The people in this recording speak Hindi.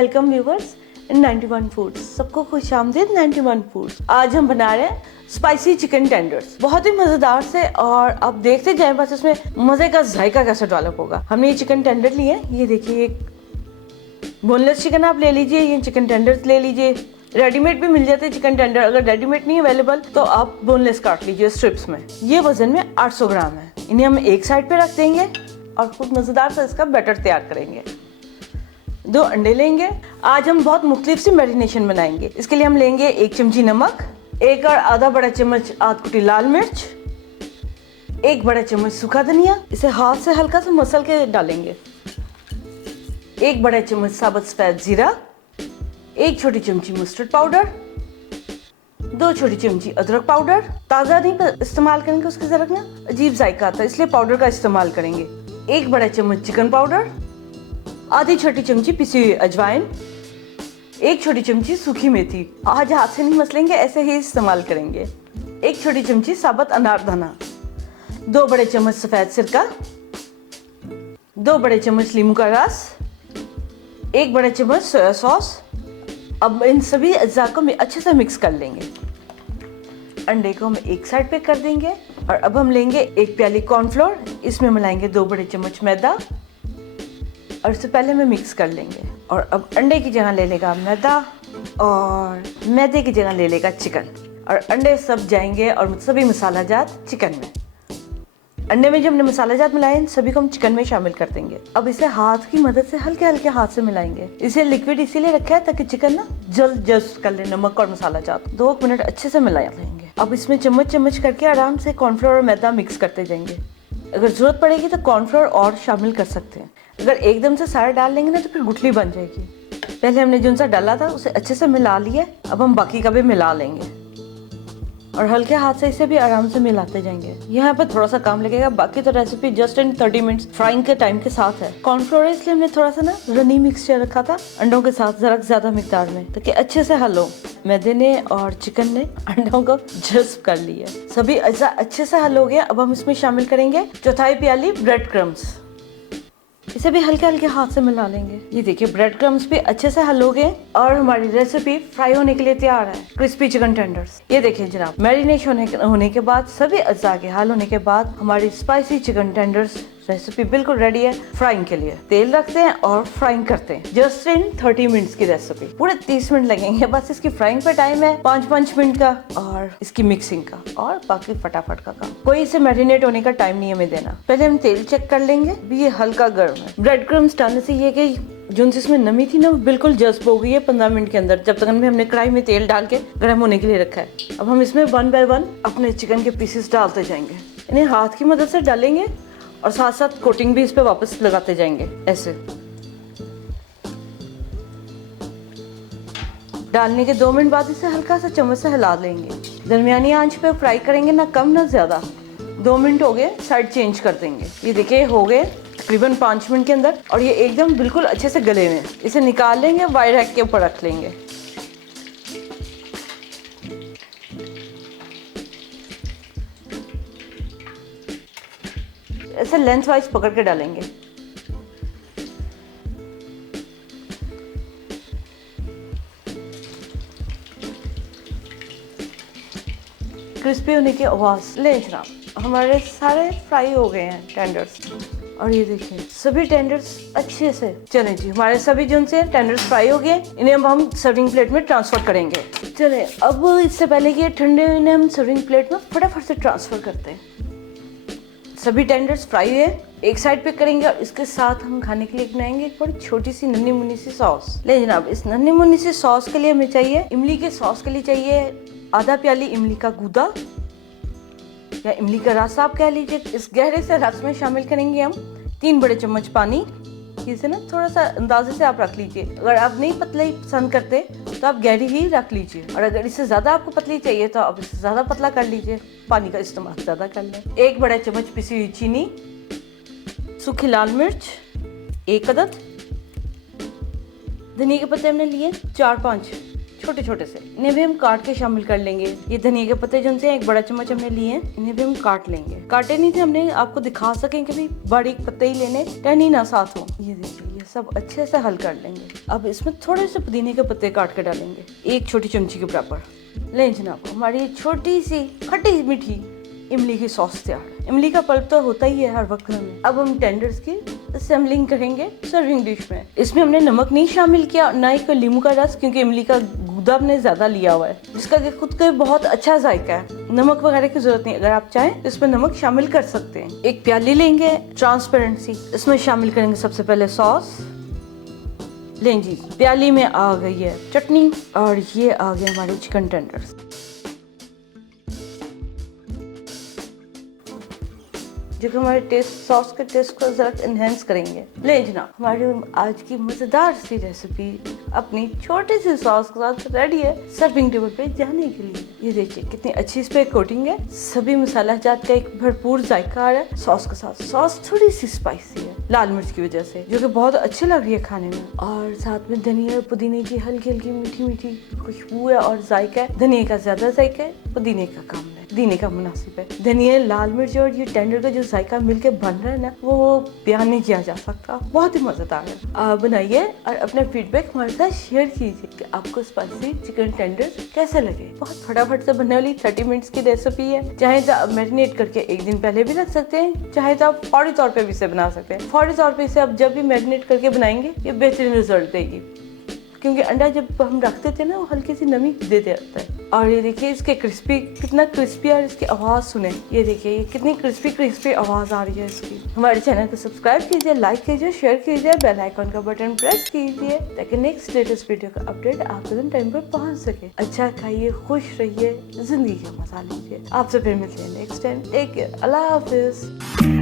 वेलकम व्यूवर्स इन 91 फूड्स। सबको खुश आमदीद 91 फूड्स। आज हम बना रहे हैं स्पाइसी चिकन टेंडर्स, बहुत ही मजेदार से। और अब देखते जाएं बस इसमें मजे का जायका कैसे डेवलप होगा। हमने ये चिकन टेंडर लिए हैं, ये देखिए एक बोनलेस चिकन आप ले लीजिए, ये चिकन टेंडर्स ले लीजिए। रेडीमेड भी मिल जाते हैं चिकन टेंडर, अगर रेडीमेड नहीं अवेलेबल तो आप बोनलेस काट लीजिए स्ट्रिप्स में। ये वजन में 800 ग्राम है। इन्हें हम एक साइड पे रख देंगे और खूब मजेदार से इसका बैटर तैयार करेंगे। 2 अंडे लेंगे। आज हम बहुत मुख्तलिफ सी मैरिनेशन बनाएंगे। इसके लिए हम लेंगे 1 चमची नमक, 1 और आधा बड़ा चम्मच आध कुटी लाल मिर्च, 1 बड़ा चम्मच सूखा धनिया, इसे हाथ से हल्का सा मसल के डालेंगे, 1 बड़ा चम्मच साबुत सफेद जीरा, 1 छोटी चमची मस्टर्ड पाउडर, 2 छोटी चमची अदरक पाउडर। ताज़ा नहीं इस्तेमाल करेंगे, उसके ज़रा ना अजीब जायका आता है, इसलिए पाउडर का इस्तेमाल करेंगे। 1 बड़ा चम्मच चिकन पाउडर, आधी छोटी चमची पिसी हुई अजवाइन, 1 छोटी चमची सूखी मेथी। आज हाथ से नहीं मसलेंगे, ऐसे ही इस्तेमाल करेंगे। 1 छोटी चमची साबुत अनारदाना, 2 बड़े चम्मच सफ़ेद सिरका, 2 बड़े चम्मच नींबू का रस, 1 बड़ा चम्मच सोया सॉस। अब इन सभी अज्जा को अच्छे से मिक्स कर लेंगे। अंडे को हम एक साइड पे कर देंगे और अब हम लेंगे 1 प्याली कॉर्नफ्लोर, इसमें मिलाएंगे 2 बड़े चम्मच मैदा और इससे पहले में मिक्स कर लेंगे। और अब अंडे की जगह ले लेगा मैदा और मैदे की जगह ले लेगा चिकन, और अंडे सब जाएंगे और सभी मसाला जात चिकन में। अंडे में जब हमने मसाला जात मिलाए, सभी को हम चिकन में शामिल कर देंगे। अब इसे हाथ की मदद से हल्के हल्के हाथ से मिलाएंगे। इसे लिक्विड इसीलिए रखा है ताकि चिकन ना जल्द जस्ट कर ले नमक और मसाला जात। 2 मिनट अच्छे से मिला लेंगे। अब इसमें चम्मच चम्मच करके आराम से कॉर्नफ्लोर और मैदा मिक्स करते जाएंगे। अगर जरूरत पड़ेगी तो कॉर्नफ्लोर और शामिल कर सकते हैं। अगर एकदम से सारा डाल लेंगे ना तो फिर गुठली बन जाएगी। पहले हमने जो सा डाला था उसे अच्छे से मिला लिया, अब हम बाकी का भी मिला लेंगे और हल्के हाथ से इसे भी आराम से मिलाते जाएंगे। यहाँ पर थोड़ा सा काम लगेगा, बाकी तो recipe just in 30 minutes frying के टाइम के साथ है। कॉर्नफ्लोर है इसलिए हमने थोड़ा सा ना रनी मिक्सचर रखा था अंडों के साथ, जरा ज्यादा मिकदार में, ताकि अच्छे से हल हो। मैदे ने और चिकन ने अंडों को जज्ब कर लिया, सभी अज्जा अच्छे से हल हो गया। अब हम इसमें शामिल करेंगे 1/4 प्याली ब्रेड क्रम्स, इसे भी हल्के हल्के हाथ से मिला लेंगे। ये देखिए ब्रेड क्रम्स भी अच्छे से हल हो गए और हमारी रेसिपी फ्राई होने के लिए तैयार है, क्रिस्पी चिकन टेंडर्स। ये देखिए जनाब, मैरिनेशन होने के बाद सभी अज्जा के हल होने के बाद हमारी स्पाइसी चिकन टेंडर्स रेसिपी बिल्कुल रेडी है फ्राइंग के लिए। तेल रखते हैं और फ्राइंग करते हैं जस्ट इन 30 मिनट्स की रेसिपी। पूरे 30 मिनट लगेंगे बस। इसकी फ्राइंग पे टाइम है 5-5 मिनट का और इसकी मिक्सिंग का, और बाकी फटाफट का काम। कोई इसे मैरिनेट होने का टाइम नहीं हमें देना। पहले हम तेल चेक कर लेंगे, भी ये हल्का गर्म है। ब्रेड क्रम्स डालने से ये कि जो जिसमें नमी थी ना वो बिल्कुल जज्ब हो गई है 15 मिनट के अंदर, जब तक हमने कढ़ाई में तेल डाल के गर्म होने के लिए रखा है। अब हम इसमें 1 बाय 1 अपने चिकन के पीसेस डालते जाएंगे। इन्हें हाथ की मदद से डालेंगे और साथ साथ कोटिंग भी इस पे वापस लगाते जाएंगे। ऐसे डालने के 2 मिनट बाद इसे हल्का सा चम्मच से हिला लेंगे। दरमियानी आंच पे फ्राई करेंगे, ना कम ना ज्यादा। 2 मिनट हो गए, साइड चेंज कर देंगे। ये देखिए हो गए तकरीबन 5 मिनट के अंदर और ये एकदम बिल्कुल अच्छे से गले में। इसे निकाल लेंगे, वाइड रैक के ऊपर रख लेंगे। ऐसे लेंथ वाइज पकड़ के डालेंगे। क्रिस्पी होने की आवाज ले जनाब, हमारे सारे फ्राई हो गए हैं टेंडर्स। और ये देखिए सभी टेंडर्स अच्छे से चले जी, हमारे सभी जो से टेंडर्स फ्राई हो गए। इन्हें अब हम सर्विंग प्लेट में ट्रांसफर करेंगे। चले अब इससे पहले कि ठंडे इन्हें हम सर्विंग प्लेट में फटाफट से ट्रांसफर करते हैं। सभी टेंडर्स फ्राई हुए एक साइड पे करेंगे और इसके साथ हम खाने के लिए बनाएंगे एक बड़ी छोटी सी नन्ही मुन्नी सी सॉस। ले जनाब, इस नन्ही मुन्नी सी सॉस के लिए हमें चाहिए, इमली के सॉस के लिए चाहिए आधा प्याली इमली का गूदा या इमली का रस आप कह लीजिए। इस गहरे से रस में शामिल करेंगे हम 3 बड़े चम्मच पानी। इसे ना थोड़ा सा अंदाजे से आप रख लीजिए। अगर आप नहीं पतली पसंद करते तो आप गहरी ही रख लीजिए, और अगर इससे ज्यादा आपको पतली चाहिए तो आप इसे ज्यादा पतला कर लीजिए, पानी का इस्तेमाल ज्यादा कर लें। 1 बड़ा चम्मच पिसी हुई चीनी, सूखी लाल मिर्च 1 अदद, धनिया के पत्ते हमने लिए 4-5 छोटे छोटे से, इन्हें भी हम काट के शामिल कर लेंगे। ये धनिया के पत्ते जो से 1 बड़ा चम्मच हमने लिए हैं, इन्हें भी हम काट लेंगे। काटे नहीं थे हमने, आपको दिखा सकें कि भाई बारीक पत्ते ही लेने, टहनी ना साथ हो। ये देखिए ये सब अच्छे से हल कर लेंगे। अब इसमें थोड़े से पुदीने के पत्ते काट के डालेंगे, 1 छोटी चमची के बराबर। लें जनाब, हमारी छोटी सी खट्टी मीठी इमली की सॉस तैयार है। इमली का पल्प तो होता ही है हर वक्त में। अब हम टेंडर्स की असेंबलिंग करेंगे सर्विंग डिश में। इसमें हमने नमक नहीं शामिल किया, ना ही नींबू का रस, क्योंकि इमली का गूदा हमने ज्यादा लिया हुआ है, जिसका कि खुद का बहुत अच्छा जायका है। नमक वगैरह की जरूरत नहीं, अगर आप चाहें तो इसमें नमक शामिल कर सकते हैं। एक प्याली लेंगे ट्रांसपेरेंट सी, इसमें शामिल करेंगे सबसे पहले सॉस। लें जी, प्याली में आ गई है चटनी और ये आ गए हमारे चिकन टेंडर्स। जो कि हमारे टेस्ट, सॉस के टेस्ट को जरा एनहेंस करेंगे। ले जनाब, हमारी आज की मजेदार सी रेसिपी अपनी छोटी सी सॉस के साथ रेडी है सर्विंग टेबल पे जाने के लिए। ये देखिए कितनी अच्छी इस पे कोटिंग है, सभी मसाला जात का एक भरपूर जायका आ रहा है सॉस के साथ। सॉस थोड़ी सी स्पाइसी है लाल मिर्च की वजह से, जो कि बहुत अच्छी लग रही है खाने में। और साथ में धनिया और पुदीने की हल्की हल्की मीठी मीठी खुशबू है और जायका है। धनिया का ज्यादा जायका है, पुदीने का कम है, पुदीने का मुनासिब है। धनिया, लाल मिर्च और ये टेंडर का जो जायका मिलके बन रहा है ना, वो बयान नहीं किया जा सकता, बहुत ही मजेदार है। आप बनाइए और अपना फीडबैक हमारे साथ शेयर कीजिए कि आपको स्पाइसी चिकन टेंडर कैसे लगे। बहुत फटाफट से बनने वाली 30 मिनट्स की रेसिपी है। चाहे तो आप मैरिनेट करके एक दिन पहले भी रख सकते हैं, चाहे तो आप फौरी तौर पे भी इसे बना सकते हैं। फौरी तौर पे इसे आप जब भी मैरिनेट करके बनाएंगे ये बेहतरीन रिजल्ट देगी, क्योंकि अंडा जब हम रखते थे ना वो हल्की सी नमी दे देता है। और ये देखिए इसके क्रिस्पी, कितना क्रिस्पी, और इसकी आवाज़ सुने, ये देखिए ये कितनी क्रिस्पी आवाज़ आ रही है इसकी। हमारे चैनल को सब्सक्राइब कीजिए, लाइक कीजिए, शेयर कीजिए, बेल आइकन का बटन प्रेस कीजिए ताकि नेक्स्ट लेटेस्ट वीडियो का अपडेट आपके टाइम पर पहुंच सके। अच्छा खाइए, खुश रहिए, जिंदगी का मजा लीजिए। आपसे फिर मिलते हैं नेक्स्ट टाइम। टेक केयर, अल्लाह हाफिज।